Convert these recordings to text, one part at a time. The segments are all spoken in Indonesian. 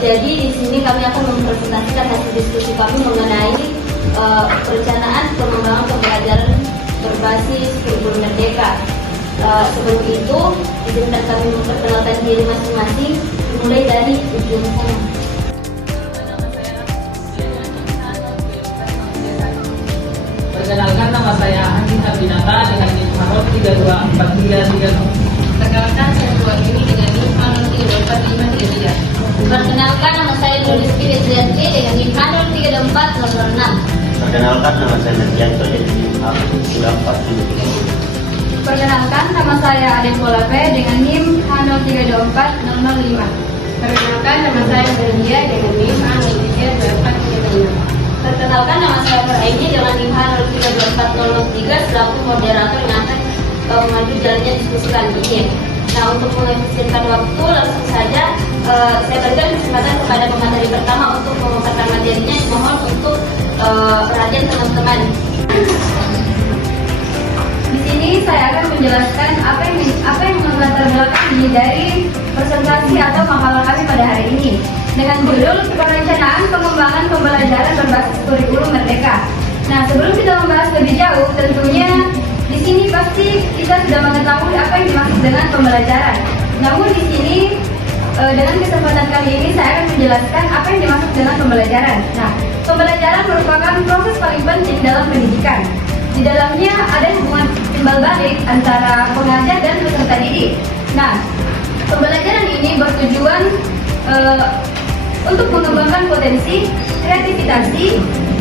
Jadi di sini kami akan mempresentasikan hasil diskusi kami mengenai perencanaan pengembangan pembelajaran berbasis kurikulum merdeka. Sebelum itu, izinkan kami memperkenalkan diri masing-masing, dimulai dari ujung sana. Perkenalkan, nama saya Andi Sabinata dengan NIM 324330. Perkenalkan, saya Tuan ini dengan NIM 34533. Perkenalkan, nama saya Nuliski Deslianti dengan NIM 34006. Perkenalkan, nama saya Nergianto dengan NIM 34730. Perkenalkan, nama saya Ade Polape dengan NIM 32405. Perkenalkan, nama saya Berdia dengan NIM 32436. Perkenalkan, nama saya Feraini dengan NIM 32403 selaku moderator yang akan maju jalannya diskusi kali ini. Nah, untuk mengefisienkan waktu, langsung saja saya berikan kesempatan kepada pemateri pertama untuk memaparkan materinya. Mohon untuk perhatian teman-teman. Di sini saya akan menjelaskan apa yang melatar belakangi dari presentasi atau makalah kami pada hari ini dengan judul perencanaan pengembangan pembelajaran berbasis kurikulum merdeka. Nah, sebelum kita membahas lebih jauh, tentunya di sini pasti kita sudah mengetahui apa yang dimaksud dengan pembelajaran. Namun di sini dengan kesempatan kali ini saya akan menjelaskan apa yang dimaksud dengan pembelajaran. Nah, pembelajaran merupakan proses paling penting dalam pendidikan. Di dalamnya ada hubungan timbal balik antara pengajar dan peserta didik. Nah, pembelajaran ini bertujuan untuk mengembangkan potensi, kreativitas,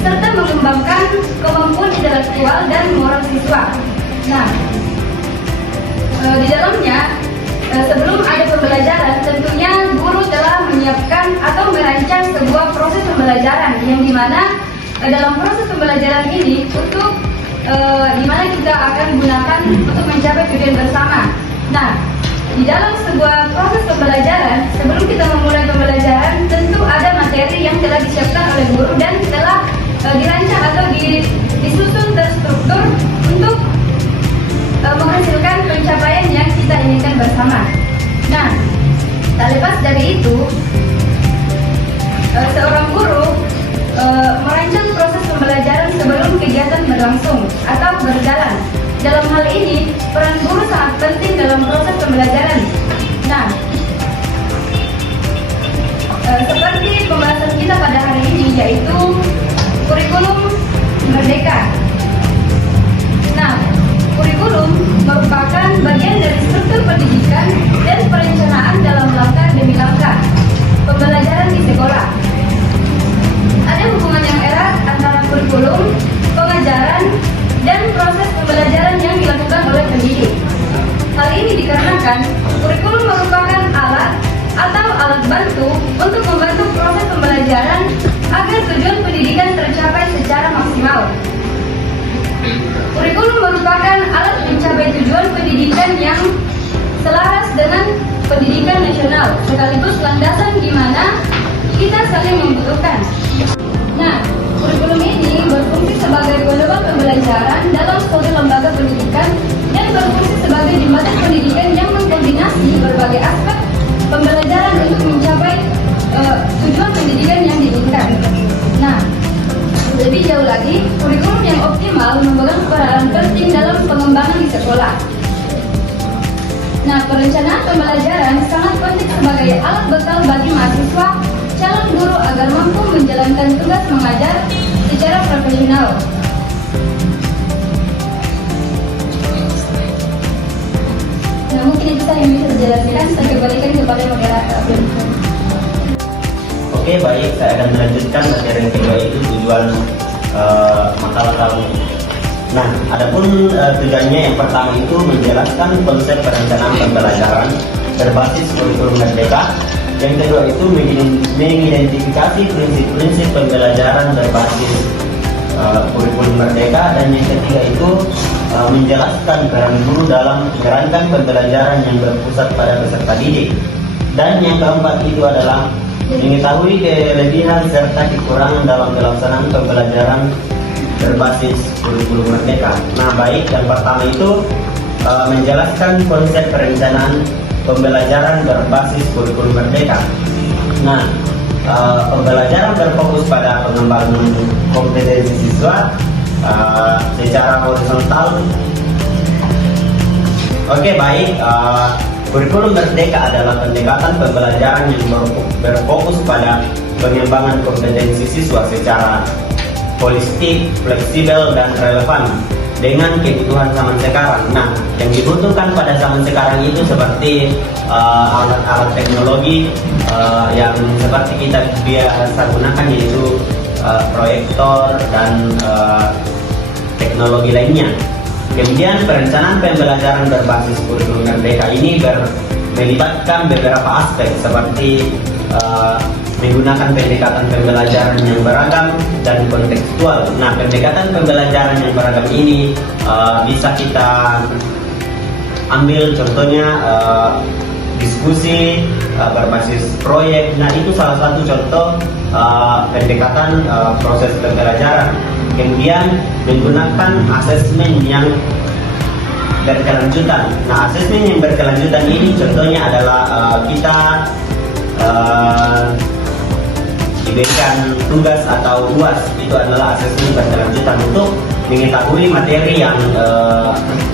serta mengembangkan kemampuan intelektual dan moral siswa. Nah, di dalamnya sebelum ada pembelajaran, tentunya guru telah menyiapkan atau merancang sebuah proses pembelajaran yang dimana dalam proses pembelajaran ini untuk dimana kita akan gunakan untuk mencapai tujuan bersama. Nah, di dalam sebuah proses pembelajaran, sebelum kita memulai pembelajaran, tentu ada materi yang telah disiapkan oleh guru dan telah dirancang atau disusun terstruktur untuk menghasilkan pencapaian yang kita inginkan bersama. Nah, tak lepas dari itu, seorang guru merancang proses pembelajaran sebelum kegiatan berlangsung atau berjalan. Dalam hal ini, peran guru sangat penting dalam proses pembelajaran. Nah, seperti pembahasan kita pada hari ini, yaitu kurikulum merdeka. Nah, kurikulum merupakan bagian dari struktur pendidikan dan perencanaan dalam langkah demi langkah pembelajaran di sekolah. Ada hubungan yang erat antara kurikulum, pengajaran, dan proses pembelajaran yang dilakukan oleh pendidik. Hal ini dikarenakan kurikulum merupakan alat atau alat bantu untuk membantu proses pembelajaran agar tujuan pendidikan tercapai secara maksimal. Kurikulum merupakan alat mencapai tujuan pendidikan yang selaras dengan pendidikan nasional, sekaligus landasan di mana kita saling membutuhkan. Nah, kurikulum ini berfungsi sebagai pedoman pembelajaran dalam suatu lembaga pendidikan dan berfungsi sebagai jembatan pendidikan yang mengkoordinasi berbagai aspek pembelajaran untuk mencapai tujuan pendidikan yang diinginkan. Nah, lebih jauh lagi, kurikulum yang optimal memegang peranan penting dalam pengembangan di sekolah. Nah, perencanaan pembelajaran sangat penting sebagai alat bekal bagi mahasiswa calon guru agar mampu menjalankan tugas mengajar secara profesional. Nah, mungkin itu saya yang bisa dijelaskan. Saya kembalikan kepada moderator. Oke, baik, saya akan melanjutkan materi yang kedua, itu tujuan makalah kami. Nah, adapun tujuannya yang pertama itu menjelaskan konsep perencanaan pembelajaran berbasis kurikulum merdeka. Yang kedua itu mengidentifikasi prinsip-prinsip pembelajaran berbasis kurikulum merdeka, dan yang ketiga itu menjelaskan peran guru dalam menjalankan pembelajaran yang berpusat pada peserta didik. Dan yang keempat itu adalah mengetahui kelebihan serta kekurangan dalam pelaksanaan pembelajaran berbasis kurikulum merdeka. Nah, baik, yang pertama itu menjelaskan konsep perencanaan pembelajaran berbasis kurikulum merdeka. Nah, pembelajaran berfokus pada pengembangan kompetensi siswa secara horizontal. Oke, baik. Kurikulum Merdeka adalah pendekatan pembelajaran yang berfokus pada pengembangan kompetensi siswa secara holistik, fleksibel, dan relevan dengan kebutuhan zaman sekarang. Nah, yang dibutuhkan pada zaman sekarang itu seperti alat-alat teknologi yang seperti kita biasa gunakan, yaitu proyektor dan teknologi lainnya. Kemudian perencanaan pembelajaran berbasis kurikulum Merdeka ini melibatkan beberapa aspek seperti menggunakan pendekatan pembelajaran yang beragam dan kontekstual. Nah, pendekatan pembelajaran yang beragam ini bisa kita ambil contohnya diskusi berbasis proyek. Nah, itu salah satu contoh pendekatan proses pembelajaran. Kemudian menggunakan asesmen yang berkelanjutan. Nah, asesmen yang berkelanjutan ini contohnya adalah kita diberikan tugas atau UAS. Itu adalah asesmen berkelanjutan untuk mengetahui materi yang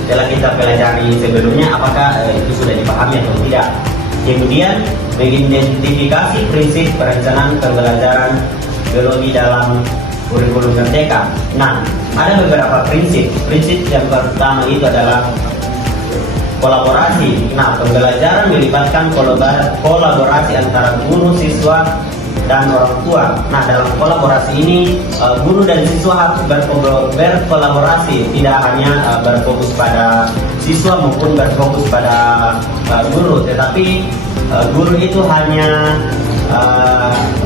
telah kita pelajari sebelumnya, apakah itu sudah dipahami atau tidak. Kemudian mengidentifikasi prinsip perencanaan pembelajaran biologi dalam kurikulum Merdeka. Nah, ada beberapa prinsip. Prinsip yang pertama itu adalah kolaborasi. Nah, pembelajaran melibatkan kolaborasi antara guru, siswa, dan orang tua. Nah, dalam kolaborasi ini guru dan siswa harus berkolaborasi, tidak hanya berfokus pada siswa maupun berfokus pada guru, tetapi guru itu hanya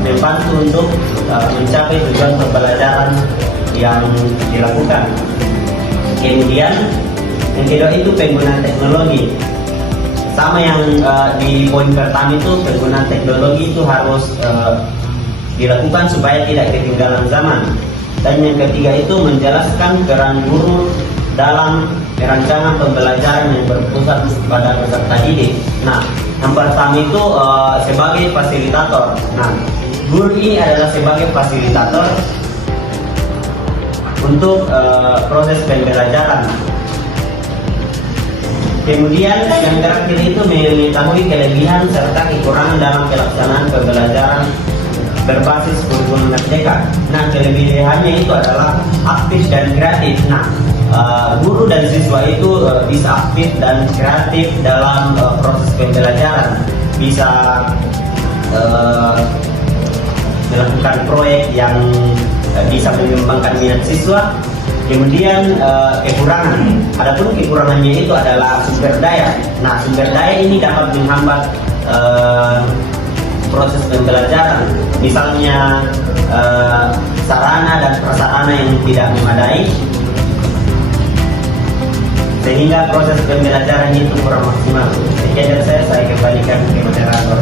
membantu untuk mencapai tujuan pembelajaran yang dilakukan. Kemudian yang kedua itu penggunaan teknologi. Sama yang di poin pertama itu, penggunaan teknologi itu harus dilakukan supaya tidak ketinggalan zaman. Dan yang ketiga itu menjelaskan peran guru dalam perancangan pembelajaran yang berpusat pada peserta didik. Nah, yang pertama itu sebagai fasilitator. Nah, guru ini adalah sebagai fasilitator untuk proses pembelajaran. Kemudian yang terakhir itu mengetahui kelebihan serta kekurangan dalam pelaksanaan pembelajaran berbasis kurikulum Merdeka. Nah, kelebihannya itu adalah aktif dan kreatif. Nah, guru dan siswa itu bisa aktif dan kreatif dalam proses pembelajaran, bisa melakukan proyek yang bisa mengembangkan minat siswa. Kemudian kekurangan, adapun kekurangannya itu adalah sumber daya. Nah, sumber daya ini dapat menghambat proses pembelajaran, misalnya sarana dan prasarana yang tidak memadai, sehingga proses pembelajaran itu kurang maksimal. Sekian dari saya kembalikan ke moderator.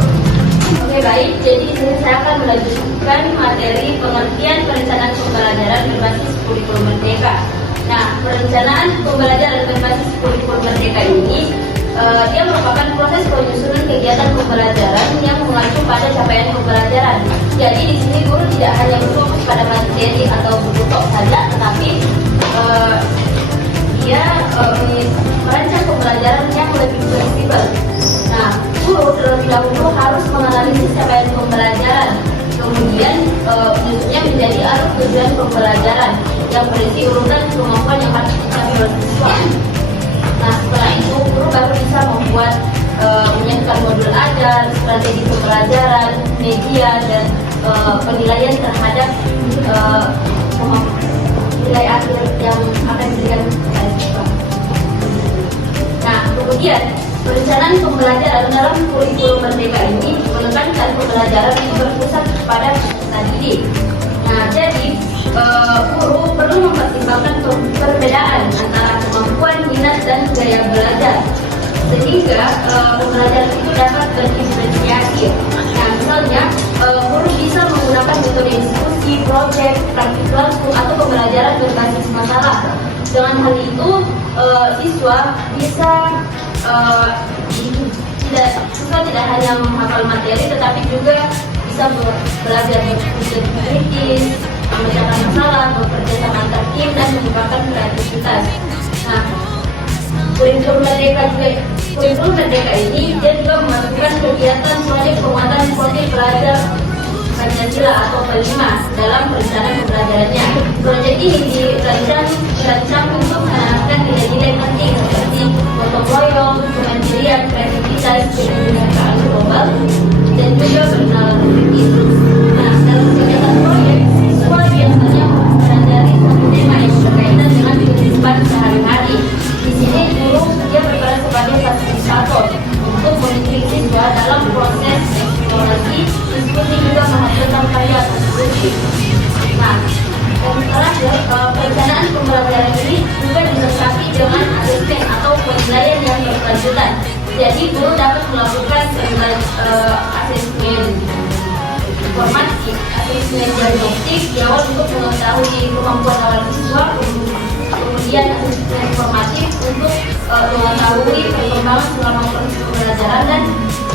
Oke, baik, jadi di sini saya akan melanjutkan materi pengertian perencanaan pembelajaran berbasis kurikulum Merdeka. Nah, perencanaan pembelajaran berbasis kurikulum Merdeka ini dia merupakan proses penyusunan kegiatan pembelajaran yang mengacu pada capaian pembelajaran. Jadi di sini guru tidak hanya berfokus pada materi atau buku tok saja, tetapi dia merancang pembelajaran yang lebih fleksibel. Nah, guru terlebih dahulu harus menganalisis capaian pembelajaran, kemudian menyusunnya menjadi alur tujuan pembelajaran yang berisi urutan kemampuan yang harus dicapai oleh siswa. Nah, setelah itu guru baru bisa membuat menyiapkan modul ajar, strategi pembelajaran, media, dan penilaian terhadap nilai akhir yang akan diberikan kepada siswa. Nah, kemudian perencanaan pembelajaran dalam kurikulum Merdeka ini menekankan pembelajaran yang berpusat pada peserta didik. Nah, jadi guru perlu mempertimbangkan perbedaan antara kemampuan, minat, dan gaya belajar, sehingga pembelajaran itu dapat berdiferensiasi. Nah, misalnya guru bisa menggunakan metode diskusi, proyek, praktik langsung, atau pembelajaran berbasis masalah. Dengan hal itu, siswa bisa tidak hanya menghafal materi, tetapi juga bisa belajar berpikir kritis, memecahkan masalah, bekerja sama antar tim, dan mengembangkan kreativitas. Nah, kurikulum merdeka ini dia juga melakukan kegiatan proyek penguatan motif belajar Pancasila atau kelima dalam perencanaan pembelajarannya. Proyek ini dirancang untuk menanamkan nilai-nilai penting seperti gotong royong, kemandirian, kreativitas, kebinekaan global, dan juga bernalar kritis. Nah, dalam kegiatan proyek, siswa biasanya mempelajari suatu tema yang berkaitan dengan kehidupan sehari-hari. Di sini guru dia berperan sebagai fasilitator untuk mendukung siswa dalam proses eksplorasi, diskusi juga menghasilkan karya tersebut. Nah, dan terakhir, perencanaan pembelajaran ini juga dilengkapi dengan asesmen atau penilaian yang berkelanjutan. Jadi guru dapat melakukan asesmen informasi, asesmen diagnostik di awal untuk mengetahui kemampuan awal siswa, kemudian asesmen informatif untuk mengetahui perkembangan selama proses pembelajaran, dan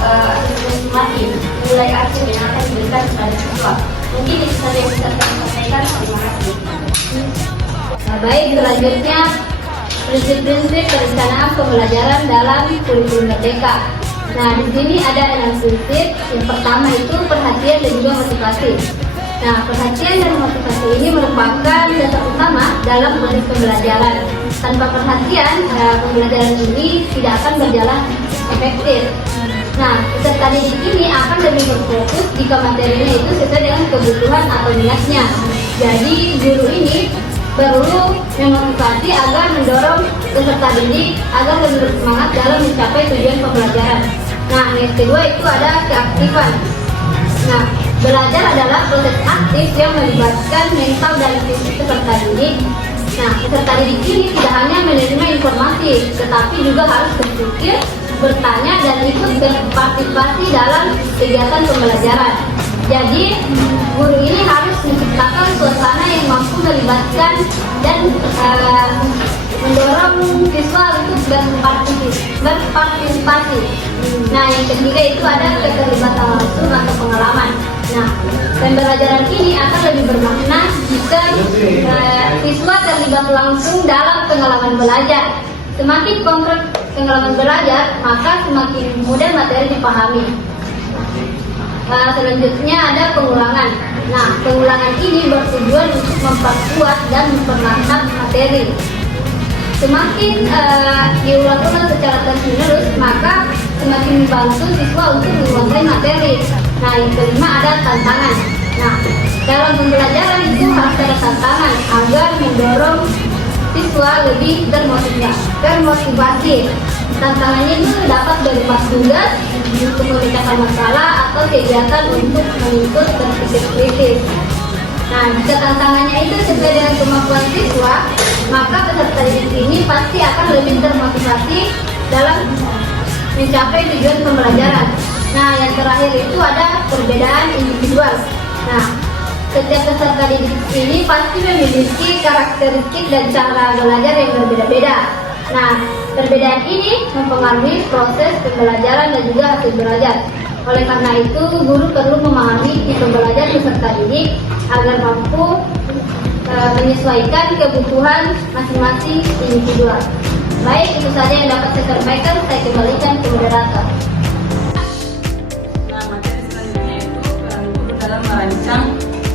asesmen sumatif mulai akhir yang akan diberikan kepada siswa. Mungkin itu saja yang bisa saya sampaikan. Terima kasih. Nah, baik, selanjutnya prinsip-prinsip perencanaan pembelajaran dalam kurikulum merdeka. Nah, di sini ada 6 prinsip. Yang pertama itu perhatian dan juga motivasi. Nah, perhatian dan motivasi ini merupakan dasar utama dalam proses pembelajaran. Tanpa perhatian, pembelajaran ini tidak akan berjalan efektif. Nah, peserta didik ini akan lebih berfokus jika materinya itu sesuai dengan kebutuhan atau minatnya. Jadi, guru ini perlu memotivasi agar mendorong peserta didik agar lebih bersemangat dalam mencapai tujuan pembelajaran. Nah, yang kedua itu ada keaktifan. Nah, belajar adalah proses aktif yang melibatkan mental dan fisik peserta didik. Nah, peserta didik ini tidak hanya menerima informasi, tetapi juga harus berpikir, bertanya, dan ikut berpartisipasi dalam kegiatan pembelajaran. Jadi, guru ini harus menciptakan suasana yang mampu melibatkan dan mendorong siswa untuk berpartisipasi. Nah, yang ketiga itu ada keterlibatan langsung atau pengalaman. Nah, pembelajaran ini akan lebih bermakna jika siswa terlibat langsung dalam pengalaman belajar. Semakin konkret pengalaman belajar, maka semakin mudah materi dipahami. Selanjutnya ada pengulangan. Nah, pengulangan ini bertujuan untuk memperkuat dan memperlengkap materi. Semakin diulang-ulang secara terus-menerus, maka semakin membantu siswa untuk menguasai materi. Nah, yang kelima ada tantangan. Nah, dalam pembelajaran itu harus ada tantangan agar mendorong siswa lebih termotivasi. Tantangannya itu dapat berupa tugas, untuk memecahkan masalah, atau kegiatan untuk menuntut berpikir kritis. Nah, jika tantangannya itu sesuai dengan kemampuan siswa, maka peserta didik ini pasti akan lebih termotivasi dalam mencapai tujuan pembelajaran. Nah, yang terakhir itu ada perbedaan individual. Nah, setiap peserta didik ini pasti memiliki karakteristik dan cara belajar yang berbeda-beda. Nah, perbedaan ini mempengaruhi proses pembelajaran dan juga hasil belajar. Oleh karena itu, guru perlu memahami tipe belajar peserta didik agar mampu menyesuaikan kebutuhan masing-masing individual. Baik, itu saja yang dapat saya sampaikan. Saya kembalikan ke moderator. Nah, materi selanjutnya itu peran guru dalam merancang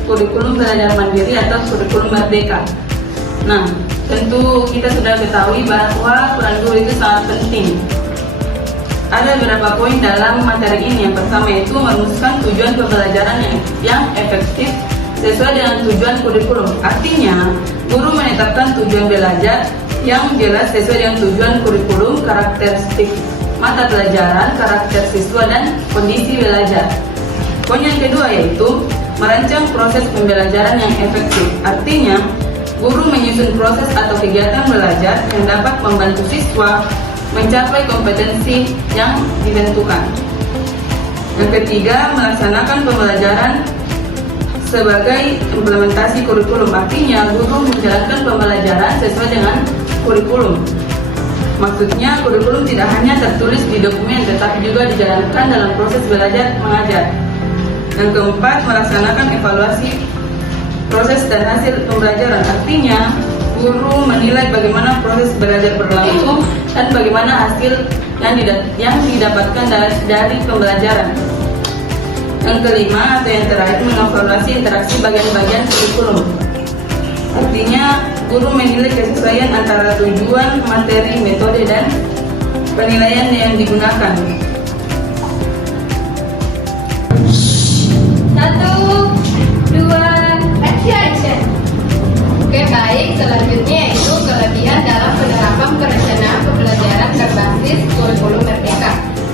kurikulum belajar mandiri atau kurikulum merdeka. Nah, tentu kita sudah ketahui bahwa peran guru itu sangat penting. Ada beberapa poin dalam materi ini. Yang pertama itu merumuskan tujuan pembelajaran yang efektif sesuai dengan tujuan kurikulum. Artinya, guru menetapkan tujuan belajar yang jelas sesuai dengan tujuan kurikulum, karakteristik mata pelajaran, karakter siswa, dan kondisi belajar. Poin yang kedua yaitu merancang proses pembelajaran yang efektif. Artinya, guru menyusun proses atau kegiatan belajar yang dapat membantu siswa mencapai kompetensi yang ditentukan. Yang ketiga, melaksanakan pembelajaran sebagai implementasi kurikulum. Artinya, guru menjalankan pembelajaran sesuai dengan kurikulum. Maksudnya, kurikulum tidak hanya tertulis di dokumen, tetapi juga dijalankan dalam proses belajar mengajar. Yang keempat, melaksanakan evaluasi proses dan hasil pembelajaran. Artinya, guru menilai bagaimana proses belajar berlangsung dan bagaimana hasil yang didapatkan dari pembelajaran. Yang kelima atau yang terakhir, mengevaluasi interaksi bagian-bagian kurikulum. Artinya, guru menilai kesesuaian antara tujuan, materi, metode, dan penilaian yang digunakan. 1, 2, action. Oke, baik. Selanjutnya itu kelebihan dalam penerapan perencanaan pembelajaran berbasis kurikulum merdeka.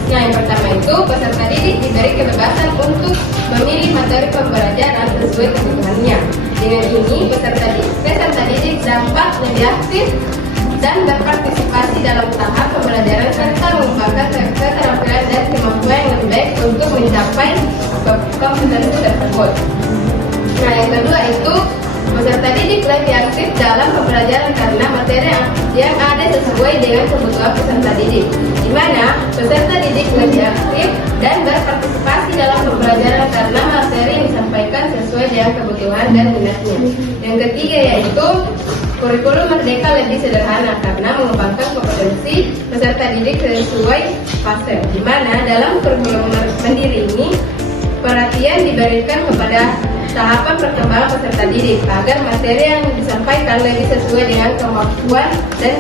Nah, yang pertama itu peserta didik diberi kebebasan untuk memilih materi pembelajaran sesuai kebutuhannya. Dengan ini, peserta didik dapat lebih aktif dan berpartisipasi dalam tahap pembelajaran serta mengembangkan keterampilan dan kemampuan yang lebih baik untuk mencapai kompetensi tersebut. Nah, yang kedua itu peserta didik lebih aktif dalam pembelajaran karena materi yang ada sesuai dengan kebutuhan peserta didik, di mana peserta didik lebih aktif dan berpartisipasi dalam pembelajaran karena materi yang disampaikan sesuai dengan kebutuhan dan minatnya. Yang ketiga yaitu kurikulum merdeka lebih sederhana karena mengembangkan kompetensi peserta didik sesuai fase, di mana dalam kurikulum mandiri ini perhatian diberikan kepada tahapan perkembangan peserta didik agar materi yang disampaikan lebih sesuai dengan kemampuan dan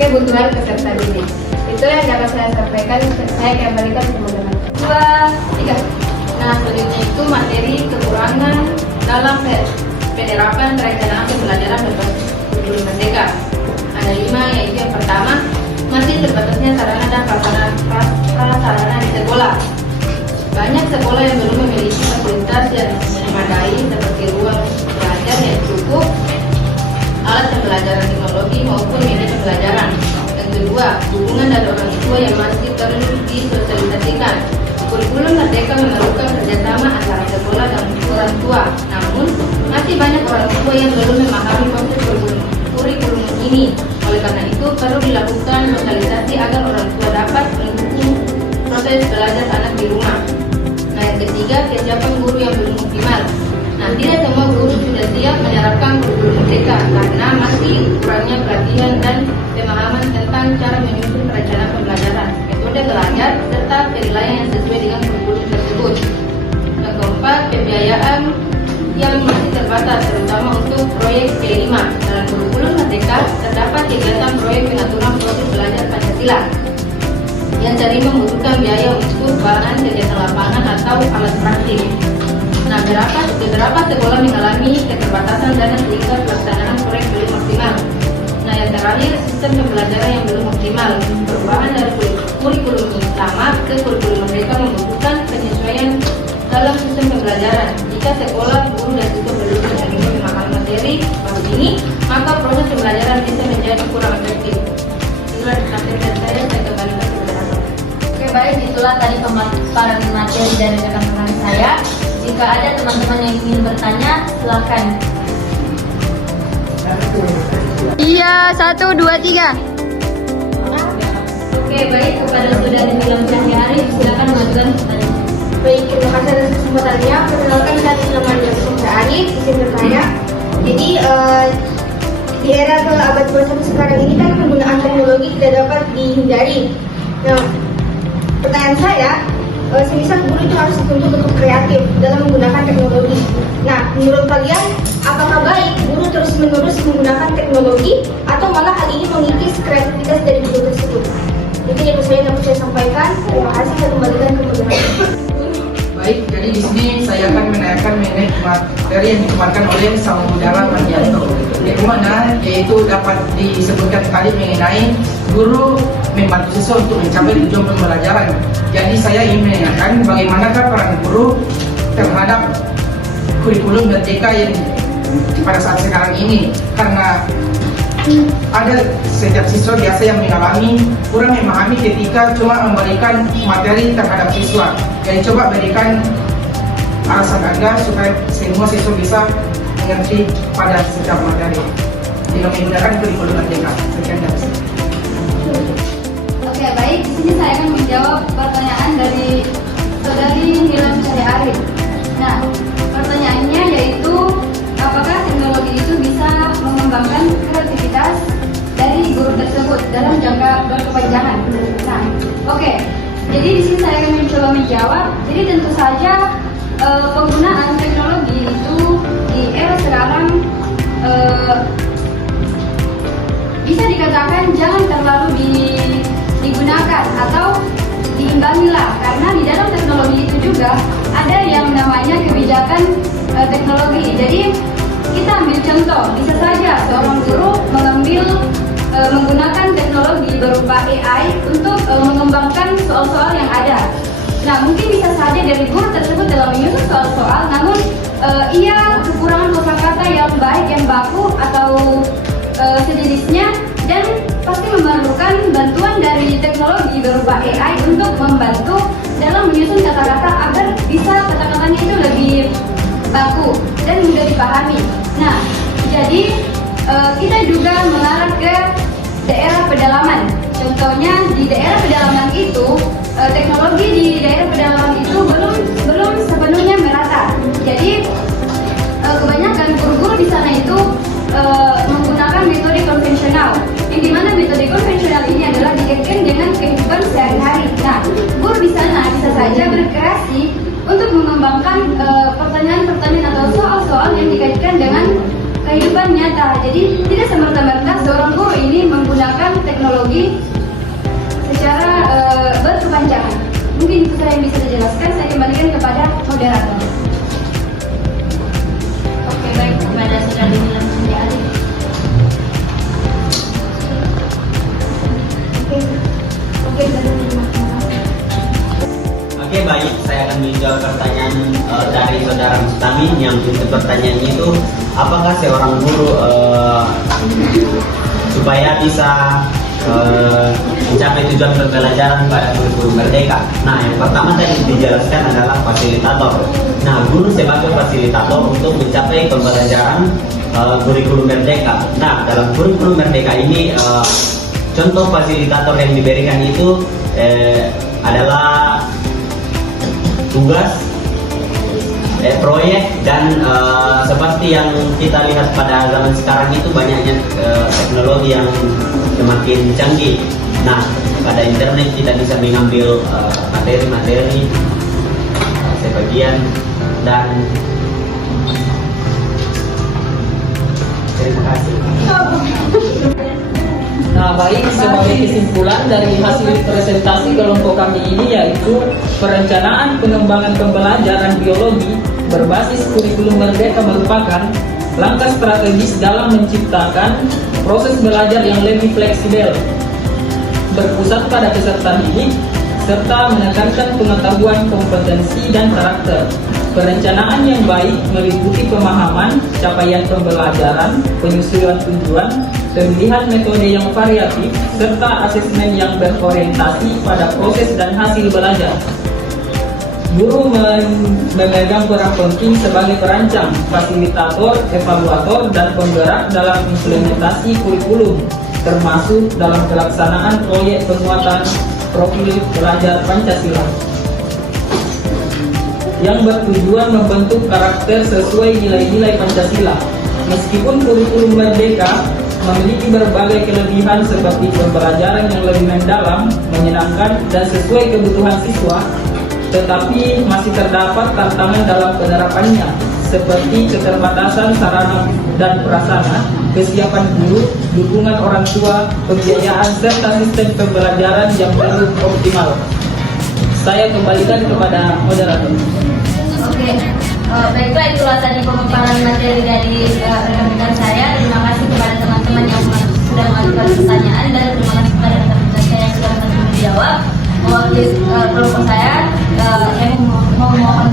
kebutuhan peserta didik. Itu yang dapat saya sampaikan. Saya kembalikan ke teman-teman. 2, 3. Nah, selanjutnya itu materi kekurangan dalam penerapan perencanaan pembelajaran berbasis kurikulum merdeka. Ada 5, yaitu yang pertama, masih terbatasnya sarana dan prasarana di sekolah. Banyak sekolah yang belum memiliki fasilitas yang memadai seperti ruang belajar yang cukup, alat pembelajaran teknologi maupun media pembelajaran. Yang kedua, dukungan dari orang tua yang masih perlu disosialisasikan. Kurikulum merdeka memerlukan kerjasama antara sekolah dan orang tua. Namun, masih banyak orang tua yang belum memahami konsep kurikulum ini. Oleh karena itu, perlu dilakukan sosialisasi agar orang tua dapat mendukung proses belajar anak di rumah. Nah, yang ketiga, kesiapan guru yang belum optimal. Nah, tidak semua guru sudah siap menerapkan kurikulum merdeka karena masih kurangnya pelatihan dan pemahaman tentang cara menyusun perencanaan pembelajaran, metode belajar, serta penilaian yang sesuai dengan kurikulum tersebut. Yang keempat, pembiayaan yang masih terbatas, terutama untuk proyek P5. Dalam kurikulum merdeka terdapat kegiatan proyek pengaturan proses belajar Pancasila yang sering membutuhkan biaya untuk bahan kegiatan lapangan atau alat praktik. Nah, beberapa sekolah mengalami keterbatasan dana sehingga pelaksanaan proyek belum optimal. Nah, yang terakhir, sistem pembelajaran yang belum optimal. Perubahan dari kurikulum lama ke kurikulum merdeka membutuhkan penyesuaian dalam sistem pembelajaran. Jika sekolah, guru, dan siswa belum benar-benar memahami materi baru ini, maka proses pembelajaran bisa menjadi kurang efektif. Itulah materi dari saya kembalikan ke moderator. Oke, baik, itulah tadi pemaparan materi dari rekan-rekan saya. Jika ada teman-teman yang ingin bertanya, silakan. Iya, 1, 2, 3. Oke, baik, kepada saudari Nilam Cahyari, silakan mengajukan pertanyaan. Baik, terima kasih atas kesempatannya. Perkenalkan, saya namanya Cahyari, izin bertanya. Jadi, di era abad 21 sekarang ini kan penggunaan teknologi tidak dapat dihindari. Nah, pertanyaan saya, semisal guru itu harus dituntut untuk kreatif dalam menggunakan teknologi. Nah, menurut kalian, apakah baik guru terus-menerus menggunakan teknologi atau malah hal ini mengikis kreativitas dari guru tersebut? Itu yang saya sampaikan. Terima kasih, saya kembalikan ke moderator. Baik, jadi di sini saya akan menanyakan mengenai materi yang dikeluarkan oleh Samudara Mardianto, yang mana yaitu dapat disebutkan tadi mengenai guru membantu siswa untuk mencapai tujuan pembelajaran. Jadi saya ingin menanyakan bagaimanakah peran guru terhadap kurikulum merdeka yang pada saat sekarang ini, karena ada setiap siswa biasa yang mengalami kurang memahami ketika cuma memberikan materi terhadap siswa. Jadi coba berikan alasan Anda supaya semua siswa bisa mengerti pada setiap materi dengan menggunakan kurikulum merdeka. Sekian dari saya. Oke, baik. Di sini saya akan menjawab pertanyaan dari saudari Nilam Cahyari. Nah, pertanyaannya yaitu apakah teknologi itu bisa mengembangkan kreativitas dari guru tersebut dalam jangka berkepanjangan? Nah, oke. Jadi di sini saya akan mencoba menjawab. Jadi tentu saja penggunaan teknologi itu di era sekarang bisa dikatakan jangan terlalu digunakan atau diimbangilah, karena di dalam teknologi itu juga ada yang namanya kebijakan teknologi. Jadi kita ambil contoh, bisa saja seorang guru menggunakan teknologi berupa AI untuk mengembangkan soal-soal yang ada. Nah, mungkin bisa saja dari guru tersebut dalam menyusun soal-soal, namun ia kekurangan kosakata yang baik, yang baku atau sejenisnya, dan pasti memerlukan bantuan dari teknologi berupa AI untuk membantu dalam menyusun kata-kata agar bisa kata-katanya itu lebih baku dan mudah dipahami. Nah, jadi kita juga mengarah ke daerah pedalaman. Contohnya di daerah pedalaman itu teknologi di daerah pedalaman itu belum sepenuhnya merata. Jadi kebanyakan guru-guru di sana itu menggunakan metode konvensional, yang dimana metode konvensional ini adalah dikaitkan dengan kehidupan sehari-hari. Nah, guru di sana bisa saja berkreasi untuk mengembangkan pertanyaan-pertanyaan atau soal-soal yang dikaitkan dengan kehidupan nyata. Jadi tidak semerta-merta seorang guru ini menggunakan teknologi secara berkepanjangan. Mungkin itu saya yang bisa dijelaskan. Saya kembalikan kepada moderator. Oke, baik, kepada saudara Dilan Siti Ali. Oke, baik, saya akan menjawab pertanyaan dari saudara Mustami yang untuk pertanyaannya itu apakah seorang guru supaya bisa mencapai tujuan pembelajaran pada kurikulum merdeka. Nah, yang pertama tadi dijelaskan adalah fasilitator. Nah, guru sebagai fasilitator untuk mencapai pembelajaran kurikulum merdeka. Nah, dalam kurikulum merdeka ini contoh fasilitator yang diberikan itu adalah tugas, proyek, dan seperti yang kita lihat pada zaman sekarang itu banyaknya teknologi yang semakin canggih. Nah, pada internet kita bisa mengambil materi-materi sebagian, dan terima kasih. Nah, baik, sebagai kesimpulan dari hasil presentasi kelompok kami ini yaitu perencanaan pengembangan pembelajaran biologi berbasis kurikulum merdeka merupakan langkah strategis dalam menciptakan proses belajar yang lebih fleksibel, berpusat pada peserta didik, serta menekankan pengetahuan, kompetensi, dan karakter. Perencanaan yang baik meliputi pemahaman, capaian pembelajaran, penyusunan tujuan, pemilihan metode yang variatif, serta asesmen yang berorientasi pada proses dan hasil belajar. Guru memegang peran penting sebagai perancang, fasilitator, evaluator, dan penggerak dalam implementasi kurikulum, termasuk dalam pelaksanaan proyek penguatan profil pelajar Pancasila yang bertujuan membentuk karakter sesuai nilai-nilai Pancasila. Meskipun kurikulum merdeka memiliki berbagai kelebihan seperti pembelajaran yang lebih mendalam, menyenangkan, dan sesuai kebutuhan siswa, tetapi masih terdapat tantangan dalam penerapannya, seperti keterbatasan sarana dan prasarana, kesiapan guru, dukungan orang tua, pembiayaan, serta sistem pembelajaran yang belum optimal. Saya kembalikan kepada moderator. Oke, baiklah, itulah tadi pemaparan materi dari rekan-rekan saya. Terima kasih kepada teman-teman yang sudah mengajukan pertanyaan, dan terima kasih kepada rekan-rekan saya yang sudah menjawab. Mewakili kelompok saya, saya memohon